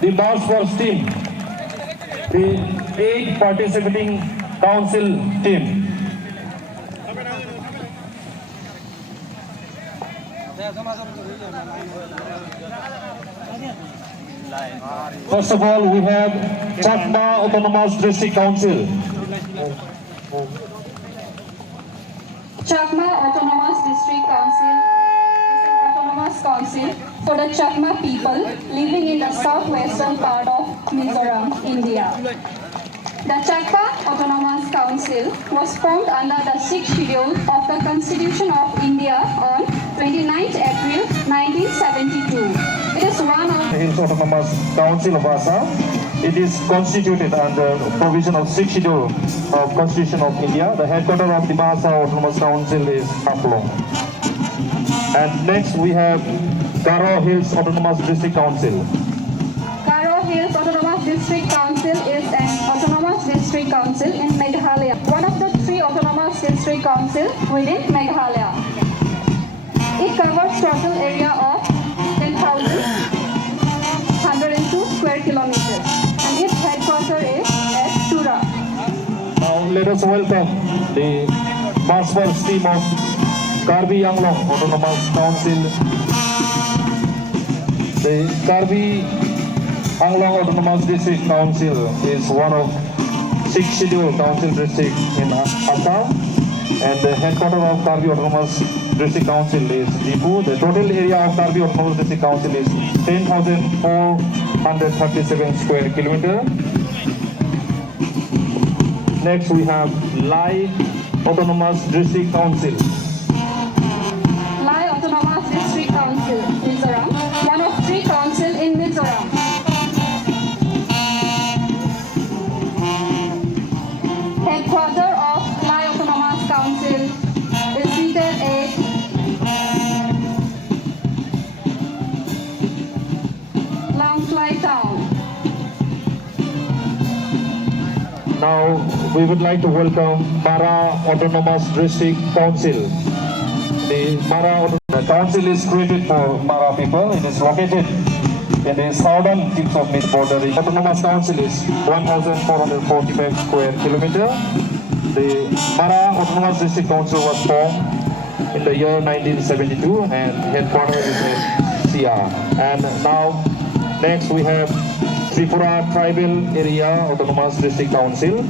the march first team, the 8 participating council team. First of all, we have Chakma Autonomous District Council. Chakma Autonomous District Council is an autonomous council for the Chakma people living in the southwestern part of Mizoram, India. The Chakma Autonomous Council was formed under the 6th schedule of the Constitution of India on 29th April 1972. It is one of Hills Autonomous Council of Assam. It is constituted under provision of 6th schedule of Constitution of India. The headquarters of the Bahasa Autonomous Council is Haplong. And next we have Garo Hills Autonomous District Council. Garo Hills Autonomous District Council is an autonomous district council in Meghalaya, one of the 3 autonomous district councils within Meghalaya. It covers total area of 10,102 square kilometers, and its headquarters is at Tura. Now let us welcome the march first team of Karbi Anglong Autonomous Council. The Karbi Anglong Autonomous District Council is one of 6 scheduled council districts in Assam, and the headquarters of Karbi Autonomous District Council is Dipu. The total area of Karbi Autonomous District Council is 10,437 square kilometers. Next we have Lai Autonomous District Council. Lai Autonomous District Council, Mizoram, one of 3 councils in Mizoram. Headquarters of Lai Autonomous Council is seated at Lamplai town. Now we would like to welcome Mara Autonomous District Council. The council is created for Mara people. It is located in the southern tips of mid border. The Autonomous Council is 1,445 square kilometers. The Mara Autonomous District Council was formed in the year 1972 and headquarters is in CR. And now next we have Tripura Tribal Area Autonomous District Council.